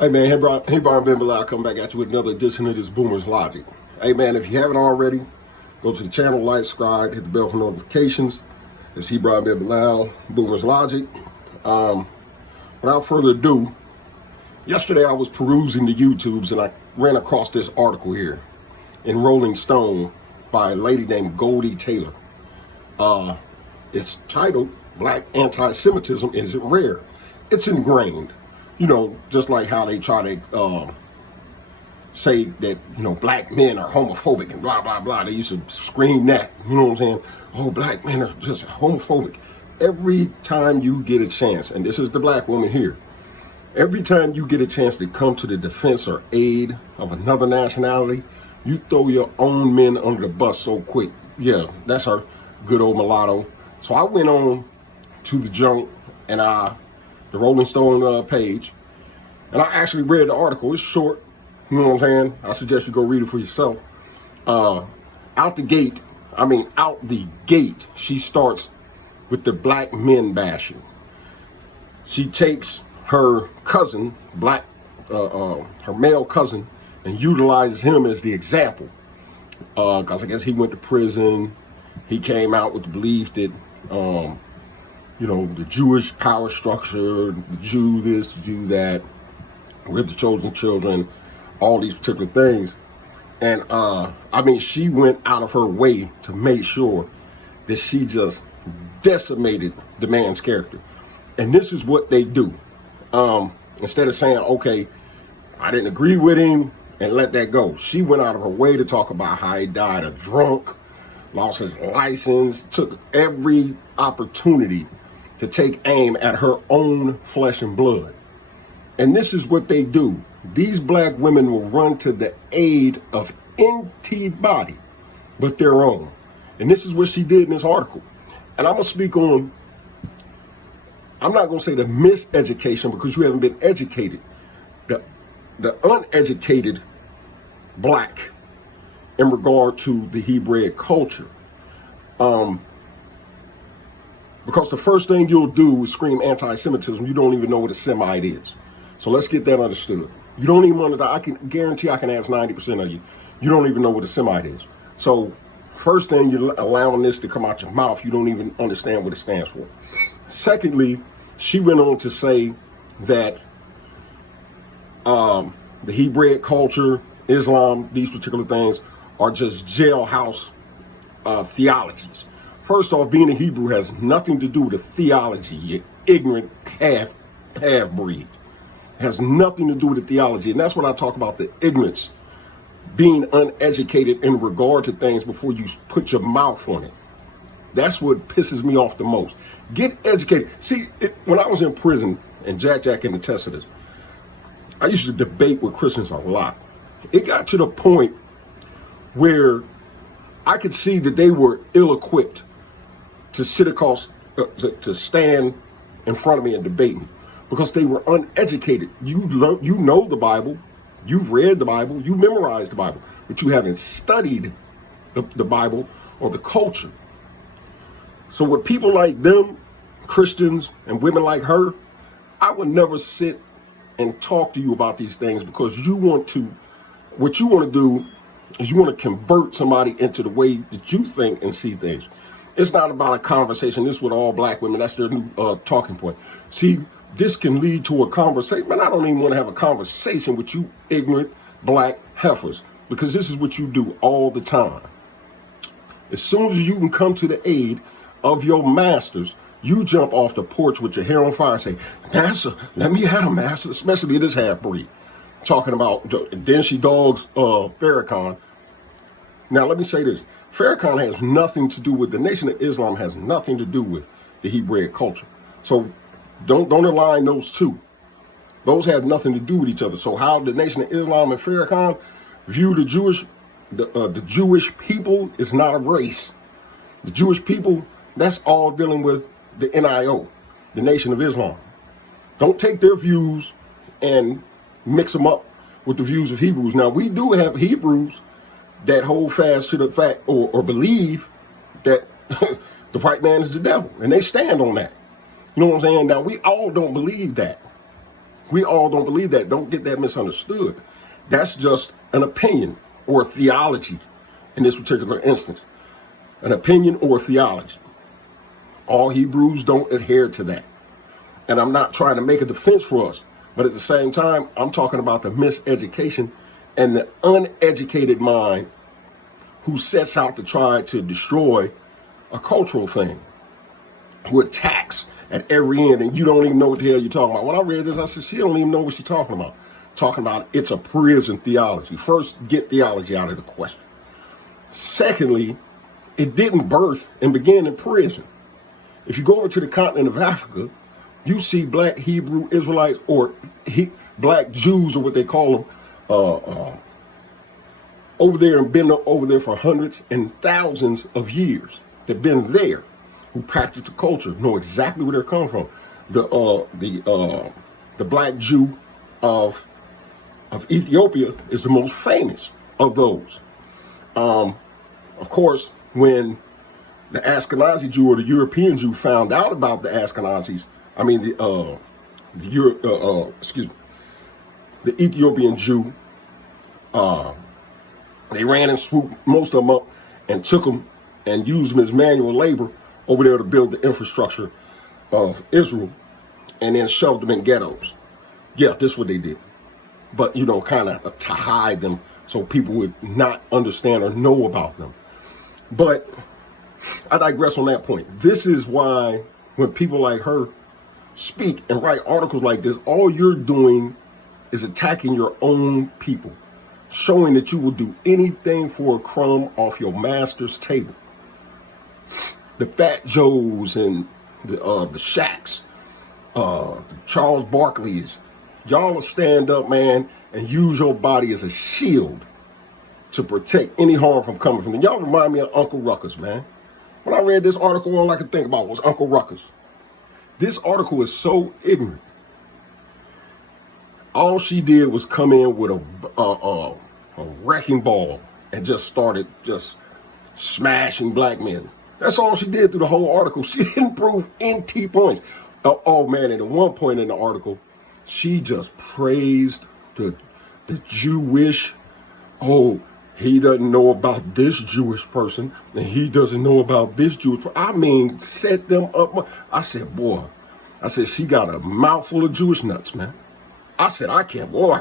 Hey man, hey Brian Ben Bilal, come back at you with another edition of this Boomer's Logic. Hey man, if you haven't already, go to the channel, like, subscribe, hit the bell for notifications. It's Brian Ben Bilal, Boomer's Logic. Without further ado, yesterday I was perusing the YouTubes and I ran across this article here in Rolling Stone by a lady named Goldie Taylor. It's titled, "Black Anti-Semitism Isn't Rare. It's Ingrained." You know, just like how they try to say that, black men are homophobic and blah, blah, blah. They used to scream that, you know what I'm saying? Oh, black men are just homophobic. Every time you get a chance, and this is the black woman here, every time you get a chance to come to the defense or aid of another nationality, you throw your own men under the bus so quick. Yeah, that's her, good old mulatto. So I went on to the junk and the Rolling Stone page, and I actually read the article. It's short, you know what I'm saying? I suggest you go read it for yourself. Out the gate, she starts with the black men bashing. She takes her cousin, her male cousin, and utilizes him as the example. Because I guess he went to prison. He came out with the belief that, the Jewish power structure, the Jew this, the Jew that, we're the chosen children, all these particular things. And, she went out of her way to make sure that she just decimated the man's character. And this is what they do. Instead of saying, okay, I didn't agree with him and let that go, she went out of her way to talk about how he died a drunk, lost his license, took every opportunity to take aim at her own flesh and blood. And this is what they do. These black women will run to the aid of anybody but their own. And this is what she did in this article. And I'm going to speak on, I'm not going to say the miseducation because you haven't been educated. The uneducated black in regard to the Hebraic culture. Because the first thing you'll do is scream anti-Semitism. You don't even know what a Semite is. So let's get that understood. You don't even understand. I can guarantee I can ask 90% of you. You don't even know what a Semite is. So first thing, you're allowing this to come out your mouth. You don't even understand what it stands for. Secondly, she went on to say that the Hebraic culture, Islam, these particular things are just jailhouse theologies. First off, being a Hebrew has nothing to do with the theology, you ignorant half-breed. Has nothing to do with the theology. And that's what I talk about, the ignorance, being uneducated in regard to things before you put your mouth on it. That's what pisses me off the most. Get educated. See, when I was in prison, and Jack can attest to this, I used to debate with Christians a lot. It got to the point where I could see that they were ill-equipped to sit across, to stand in front of me and debate me. Because they were uneducated. You know the Bible, you've read the Bible, you memorized the Bible, but you haven't studied the Bible or the culture. So with people like them, Christians and women like her, I would never sit and talk to you about these things because what you want to do is you want to convert somebody into the way that you think and see things. It's not about a conversation. This is with all black women. That's their new talking point. See, this can lead to a conversation. Man, I don't even want to have a conversation with you ignorant black heifers because this is what you do all the time. As soon as you can come to the aid of your masters, you jump off the porch with your hair on fire and say, "Master, let me have a master," especially this half-breed. Talking about, then she dogs Farrakhan. Now, let me say this. Farrakhan has nothing to do with, the Nation of Islam has nothing to do with the Hebraic culture. So don't align those two. Those have nothing to do with each other. So how the Nation of Islam and Farrakhan view the Jewish people is not a race. The Jewish people, that's all dealing with the NIO, the Nation of Islam. Don't take their views and mix them up with the views of Hebrews. Now, we do have Hebrews that hold fast to the fact or believe that the white man is the devil, and they stand on that. You know what I'm saying? Now, we all don't believe that. We all don't believe that. Don't get that misunderstood. That's just an opinion or a theology in this particular instance. An opinion or a theology. All Hebrews don't adhere to that. And I'm not trying to make a defense for us, but at the same time, I'm talking about the miseducation and the uneducated mind who sets out to try to destroy a cultural thing, who attacks at every end, and you don't even know what the hell you're talking about. When I read this, I said, she don't even know what she's talking about. Talking about it's a prison theology. First, get theology out of the question. Secondly, it didn't birth and begin in prison. If you go over to the continent of Africa, you see black Hebrew Israelites or black Jews, or what they call them, over there and been over there for hundreds and thousands of years. They've been there, who practice the culture, know exactly where they're coming from. The black Jew of Ethiopia is the most famous of those. Of course, when the Ashkenazi Jew or the European Jew found out about the Ashkenazis, the Ethiopian Jew, they ran and swooped most of them up and took them and used them as manual labor over there to build the infrastructure of Israel, and then shoved them in ghettos. Yeah, this is what they did. But, kind of to hide them so people would not understand or know about them. But I digress on that point. This is why when people like her speak and write articles like this, all you're doing is attacking your own people, showing that you will do anything for a crumb off your master's table. The Fat Joes and the Shaqs, the Charles Barkleys, y'all will stand up, man, and use your body as a shield to protect any harm from coming from them. Y'all remind me of Uncle Ruckus, man. When I read this article, all I could think about was Uncle Ruckus. This article is so ignorant. All she did was come in with a wrecking ball and just started just smashing black men. That's all she did through the whole article. She didn't prove NT points. Oh man, and at one point in the article, she just praised the Jewish, he doesn't know about this Jewish person, and he doesn't know about this Jewish person. Set them up. I said, boy, she got a mouthful of Jewish nuts, man. I said, I can't, boy, I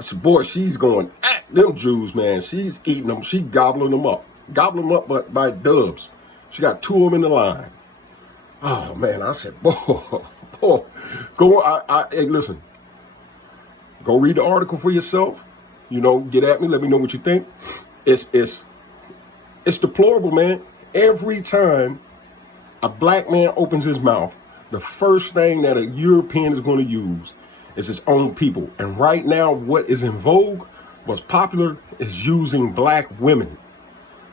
said, boy, she's going at them Jews, man. She's eating them. She gobbling them up but by dubs. She got two of them in the line. Oh, man, I said, boy, go, hey, listen, go read the article for yourself. Get at me. Let me know what you think. It's deplorable, man. Every time a black man opens his mouth, the first thing that a European is going to use is his own people. And right now, what is in vogue, what's popular, is using black women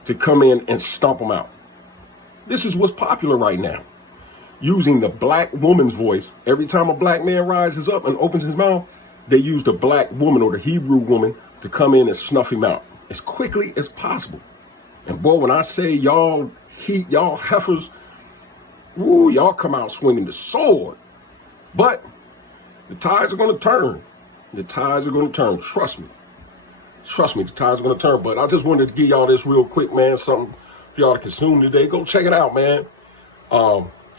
to come in and stomp them out. This is what's popular right now. Using the black woman's voice. Every time a black man rises up and opens his mouth, they use the black woman or the Hebrew woman to come in and snuff him out as quickly as possible. And boy, when I say y'all heifers, y'all come out swinging the sword. But the tides are going to turn. The tides are going to turn. Trust me. Trust me, the tides are going to turn. But I just wanted to give y'all this real quick, man. Something for y'all to consume today. Go check it out, man.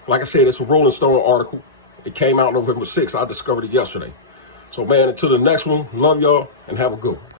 Like I said, it's a Rolling Stone article. It came out November 6th. I discovered it yesterday. So, man, until the next one, love y'all and have a good one.